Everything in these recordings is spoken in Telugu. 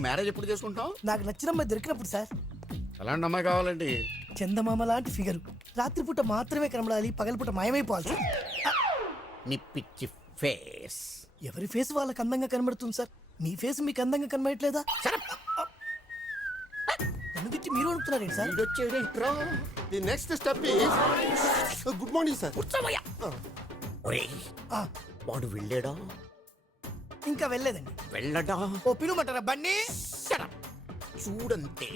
నువ్వు మ్యారేజ్ ఎప్పుడు చేసుకుంటావు? నాకు నచ్చిన అమ్మాయి దొరికినప్పుడు సార్. ఎలాంటి అమ్మాయి కావాలండి? చందమామ లాంటి ఫిగరు, రాత్రిపూట మాత్రమే కనబడాలి, పగలపూట మాయమైపోవాలి సార్. నీ పిచ్చి ఫేస్. ఎవరి ఫేస్ వాళ్ళకి అందంగా కనబడుతుంది సార్. మీ ఫేస్ మీకు అందంగా కనబడట్లేదా? నన్ను తిట్టి మీరు అడుగుతున్నారేంటి సార్? వీడొచ్చేడేంట్రా? The next step is good morning sir. కూర్చోవయ్యా. ఒరేయ్, వాడు వెళ్ళాడా? ఇంకా వెళ్ళలేదండి. వెళ్ళడా? ఓ పిలుమంటారా బండి? చూడంతే.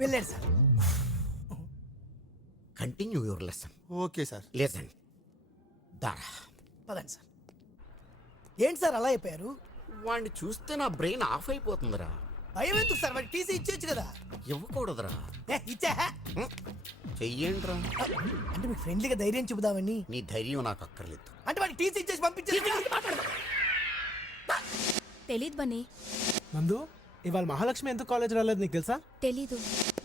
వెళ్ళాడు sir. Continue your lesson. Okay sir. Lesson. దారా. పదండి సార్. ఏంటి సార్ అలా అయిపోయారు? వాడిని చూస్తే నా బ్రెయిన్ ఆఫ్ అయిపోతుందిరా. భయం ఎందుకు సార్? వాడికి టీసీ ఇచ్చేయచ్చు కదా. ఇవ్వకూడదురా. ఇచ్చా చెయ్యండిరా. అంటే మీకు ఫ్రెండ్లీగా ధైర్యం చెబుదామని. నీ ధైర్యం నాకు అక్కర్లేదు. అంటే వాడికి టీసీ ఇచ్చేసి పంపించేది. తెలీదు బన్నీ. నందు, ఇవాళ మహాలక్ష్మి ఎందుకు కాలేజ్ రాలేదు నీకు తెలుసా? తెలీదు.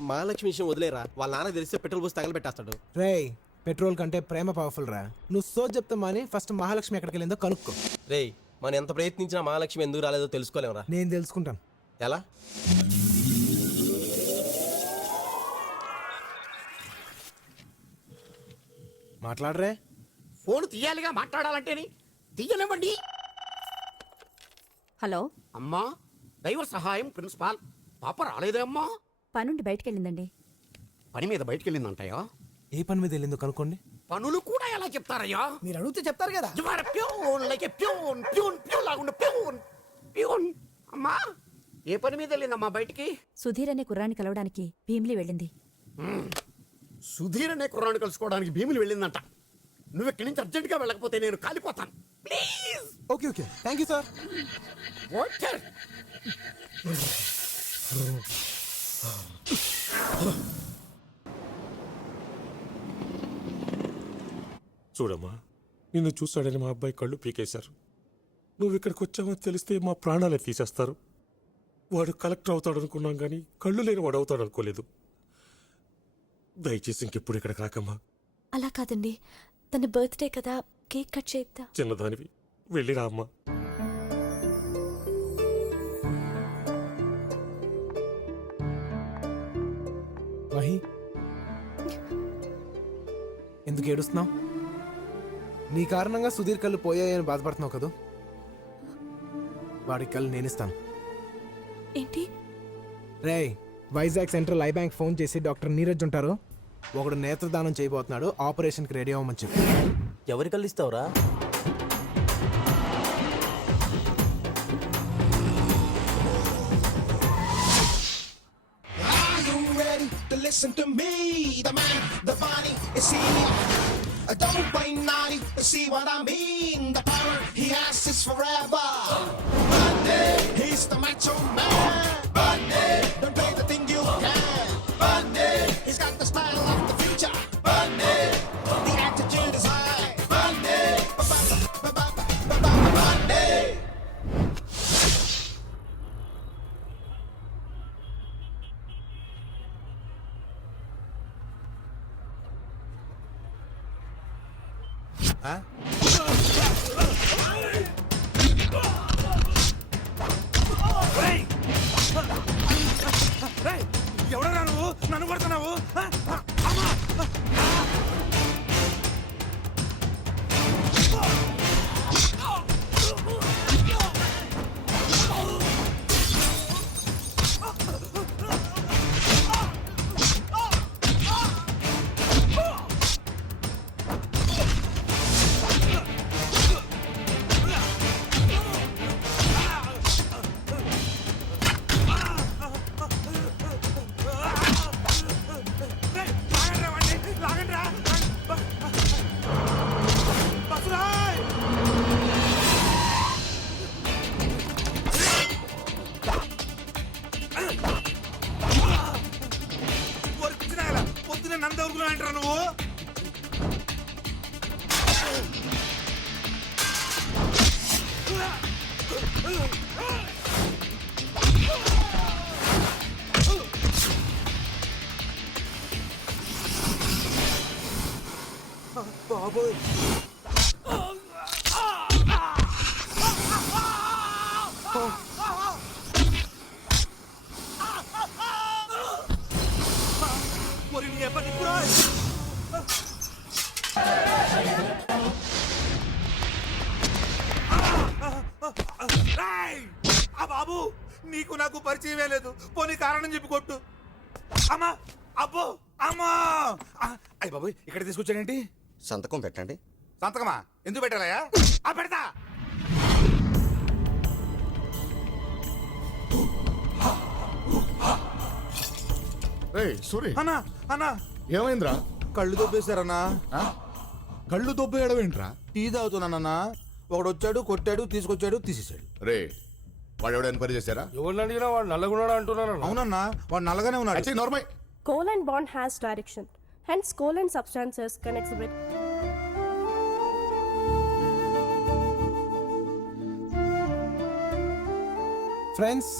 మహాలక్ష్మి విషయం వదిలేరా, వాళ్ళ నాన్న తెలిస్తే పెట్రోల్ పోసి తగలబెట్టేస్తాడు. రేయ్, పెట్రోల్ కంటే ప్రేమ పవర్ఫుల్ రా. నువ్వు సోచ్ చెప్తా మాని ఫస్ట్ మహాలక్ష్మి ఎక్కడికి వెళ్ళిందో కనుక్కో. రేయ్, మనం ఎంత ప్రయత్నించినా మహాలక్ష్మి ఎందుకు రాలేదో తెలుసుకోలేమరా. నేను తెలుసుకుంటాను. ఎలా? మాట్లాడరే. ఫోన్ తీయాలిగా మాట్లాడాలంటేని. తీయనివ్వండి. హలో అమ్మా, డ్రైవర్ సహాయం ప్రిన్సిపాల్. పాప రాలేదే అమ్మా? పనుండి బయటకెళ్ళిందండి. పని మీద బయటికి వెళ్ళిందంటాయా? ఏ పని మీద వెళ్ళిందో కనుక్కోండి. పనులు కూడా ఎలా చెప్తారయ్యా? మీరు అడిగితే చెప్తారు కదా. You are a peon, like a peon, peon, peon లాగుండే peon, peon. అమ్మా, ఏ పని మీద వెళ్ళిందమ్మా బయటికి? సుధీర్ అనే కుర్రాన్ని కలవడానికి భీమిలి వెళ్ళింది. సుధీర్ అనే కుర్రాన్ని కలుసుకోవడానికి భీములు వెళ్ళిందంట. నువ్వు ఇక్కడి నుంచి అర్జెంట్గా వెళ్ళకపోతే నేను కాలిపోతాను. Please. Okay okay, thank you sir. Water. చూడమ్మా, నిన్ను చూస్తాడని మా అబ్బాయి కళ్ళు పీకేశారు. నువ్వు ఇక్కడికి వచ్చావని తెలిస్తే మా ప్రాణాలే తీసేస్తారు. వాడు కలెక్టర్ అవుతాడు అనుకున్నాం కానీ కళ్ళు లేని వాడు అవుతాడు అనుకోలేదు. దయచేసి ఇంకెప్పుడు ఇక్కడికి రాకమ్మా. అలా కాదండి, తన బర్త్డే కదా, కేక్ కట్ చేద్దాం. చిన్నదానివి, వెళ్ళిరా అమ్మా. మహి, ఎందుకు ఏడుస్తున్నావు? నీ కారణంగా సుధీర్ కళ్ళు పోయాయని బాధపడుతున్నావు కదా. వాడి కళ్ళు నేనిస్తాను. ఏంటి? రేయ్, Vizag central I bank phone చేసి డాక్టర్ నీరజ్ ఉంటారు, ఒకడు నేత్రదానం చేయబోతున్నాడు, ఆపరేషన్కి రెడీ అవ్వమని చెప్పి. ఎవరి కళ్ళు ఇస్తావురా? Listen to me, the man, the body, see me. Don't play naughty, see what I mean. The power he has is forever. Bundy, he's the macho man. Bundy, don't play the thing you can. Bundy, he's got the style of the future. Bundy, the attitude is high. Bundy, Bundy. ఎవడరా నువ్వు? నన్ను కొడుతున్నావు? పొద్దున నన్ను దొరుకుతున్నా అంటారా నువ్వు? బాబోయ్, బాబు నీకు నాకు పరిచయమే లేదు, పోనీ కారణం చెప్పి కొట్టు. అమ్మా, అబ్బో, అమ్మా! అయ్య బాబు, ఇక్కడ తీసుకొచ్చానేంటి? సంతకం పెట్టండి. సంతకమా? ఎందుకు పెట్టాలయ్యా? పెడతా. సూరి అన్నా, అన్నా, ఏమైందిరా? కళ్ళు దొబ్బేశారన్నా. కళ్ళు దొబ్బేయడం ఏంట్రా? టీ తాగుతున్నానన్నా. ఒకడు వచ్చాడు, కొట్టాడు, తీసుకొచ్చాడు, తీసేశాడు. రే వాడు ఎవడ ఎన్క్వైరీ చేశారా? ఎవరిని అడిగినా వాడు నల్లగున్నాడు అంటున్నాను. అవునన్నా, వాడు నల్లగానే ఉన్నాడు. Normal. Coal and bond has direction. Hence, coal and substances can exhibit. Friends,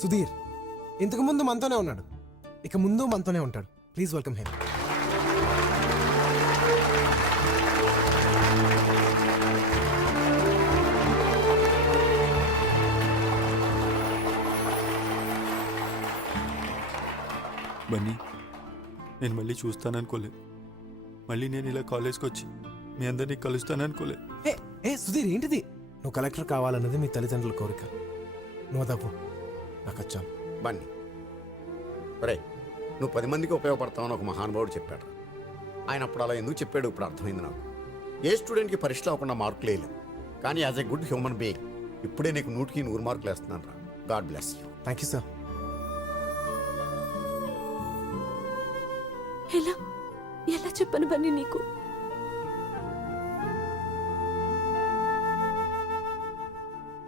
Sudheer ఇంతకు ముందు మనతోనే ఉన్నాడు, ఇక ముందు మనతోనే ఉంటాడు. Please welcome him. బన్నీ, నేను మళ్ళీ చూస్తాననుకోలే. మళ్ళీ నేను ఇలా కాలేజ్కి వచ్చి మీ అందరినీ కలుస్తాననుకోలే. ఏ సుధీర్, ఏంటిది? నువ్వు కలెక్టర్ కావాలన్నది మీ తల్లిదండ్రుల కోరిక. నువ్వు తప్పు, నాకు వచ్చాను. బన్నీ, రే నువ్వు 10 మందికి ఉపయోగపడతావని ఒక మహానుభావుడు చెప్పాడు. ఆయన అప్పుడు అలా ఎందుకు చెప్పాడు ఇప్పుడు అర్థమైంది నాకు. ఏ స్టూడెంట్కి పరీక్షలు అవ్వకుండా మార్కులు వేయలేవు, కానీ as a good human being ఇప్పుడే నీకు 100కి 100 మార్కులు వేస్తున్నాను రా. God bless you. Thank you sir. ఎలా ఎలా చెప్పను బన్నీ నీకు?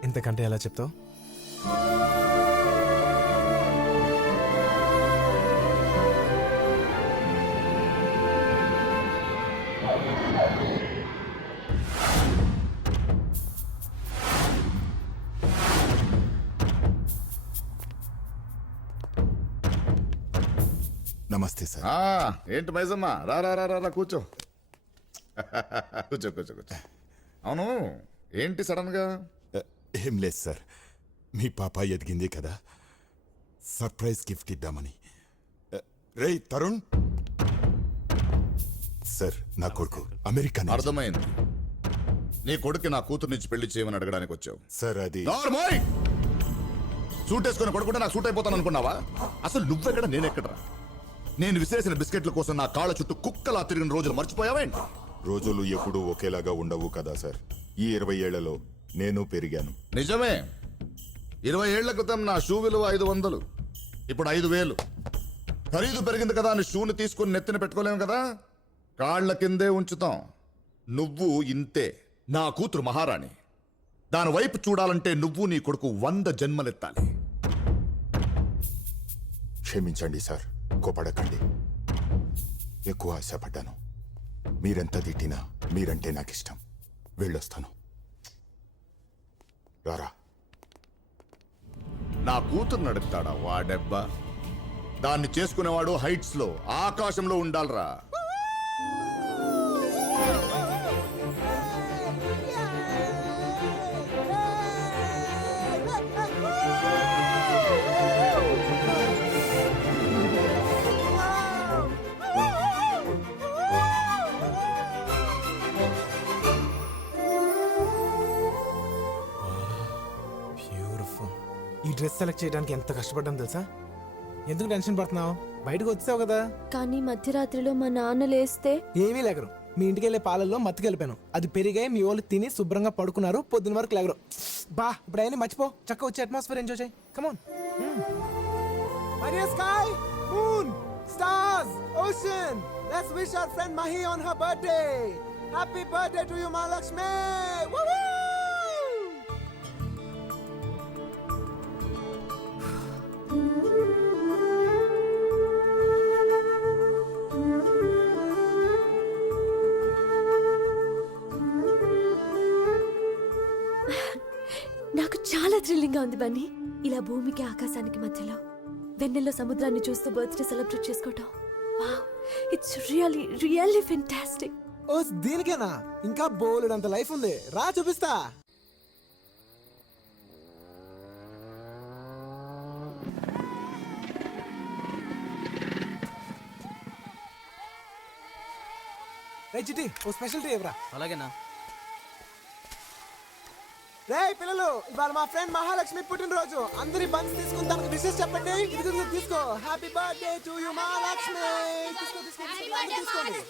ఇంతకంటే ఎలా చెప్తావు? నమస్తే సార్. ఏంటి మైజమ్మ, రా రా రా రా కూర్చో. కూర్చో కూర్చో కూర్చో. అవును, ఏంటి సడన్ గా? ఏం లేదు సార్, మీ పాప ఎదిగింది కదా, సర్ప్రైజ్ గిఫ్ట్ ఇద్దామని. రేయ్ తరుణ్ సార్, నా కొడుకు అమెరికా నుంచి. అర్థమైంది. నీ కొడుకు నా కూతురు నుంచి పెళ్లి చేయమని అడగడానికి వచ్చావు సార్. అది సూట్ వేసుకుని కొడుకుంటే నాకు సూట్ అయిపోతాను అనుకున్నావా? అసలు నువ్వెక్కడ, నేనెక్కడరా? నేను విసిరేసిన బిస్కెట్ల కోసం నా కాళ్ళ చుట్టూ కుక్కలా తిరిగిన రోజులు మర్చిపోయావేంటి? రోజులు ఎప్పుడూ ఒకేలాగా ఉండవు కదా సార్. ఈ 20 ఏళ్లలో నేను పెరిగాను. నిజమే, 20 ఏళ్ల క్రితం నా షూ విలువ 500, ఇప్పుడు 5000. ఖరీదు పెరిగింది కదా అని షూని తీసుకుని నెత్తిన పెట్టుకోలేము కదా, కాళ్ల కిందే ఉంచుతాం. నువ్వు ఇంతే. నా కూతురు మహారాణి, దాని వైపు చూడాలంటే నువ్వు నీ కొడుకు 100 జన్మలెత్తాలి. క్షమించండి సార్, కోపడకండి. ఎక్కువ ఆశపడ్డాను. మీరెంత తిట్టినా మీరంటే నాకు ఇష్టం. వెళ్ళొస్తాను. రారా. నా కూతురు నడుపుతాడా వాడెబ్బా? దాన్ని చేసుకునేవాడు హైట్స్ లో, ఆకాశంలో ఉండాలరా. ఈ డ్రెస్ సెలెక్ట్ చేయడానికి ఎంత కష్టపడ్డాం తెలుసా? ఎందుకు టెన్షన్ పడుతున్నావు? బయటకు వచ్చావు కదా. కానీ మధ్యరాత్రిలో మా నాన్న లేస్తే ఏమీ లేకరు. మీ ఇంటికి వెళ్ళే పాలల్లో మత్తుకెళ్ళిపోయాను. అది పెరిగాయి, మీ వాళ్ళు తిని శుభ్రంగా పడుకున్నారు. పొద్దున్న వరకు లేగరు. బా, ఇప్పుడు అయినా మర్చిపో. చక్కగా వచ్చి అట్మాస్ఫియర్ ఎంజాయ్ చేయి. Come on. Sky, moon, stars, ocean. Let's wish our friend Mahi on her birthday. Happy birthday to you Mahalakshmi. Woohoo! నాకు చాలా థ్రిల్లింగ్ గా ఉంది బన్నీ. ఇలా భూమికి ఆకాశానికి మధ్యలో వెన్నెల్లో సముద్రాన్ని చూస్తూ బర్త్డే సెలబ్రేట్ చేసుకోవటం. Wow, it's really really fantastic. ఓ, దీనికేనా? ఇంకా బోలెడంత లైఫ్ ఉంది. రా చూపిస్తా. రే చిటి ఓ స్పెషల్ టీ ఇవ్వరా. అలాగేనా? రే పిల్లలు, ఇవాళ మా ఫ్రెండ్ మహాలక్ష్మి పుట్టినరోజు. అందరి బన్స్ తీసుకుని తనకు విషెస్ చెప్పండి. ఇదిగో తీసుకో. Happy birthday to you Mahalakshmi. తీసుకోండి.